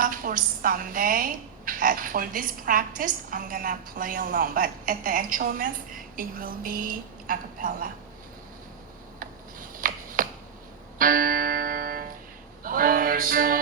for Sunday. For this practice, I'm gonna play alone, but at the actual mass, it will be a cappella. Our song.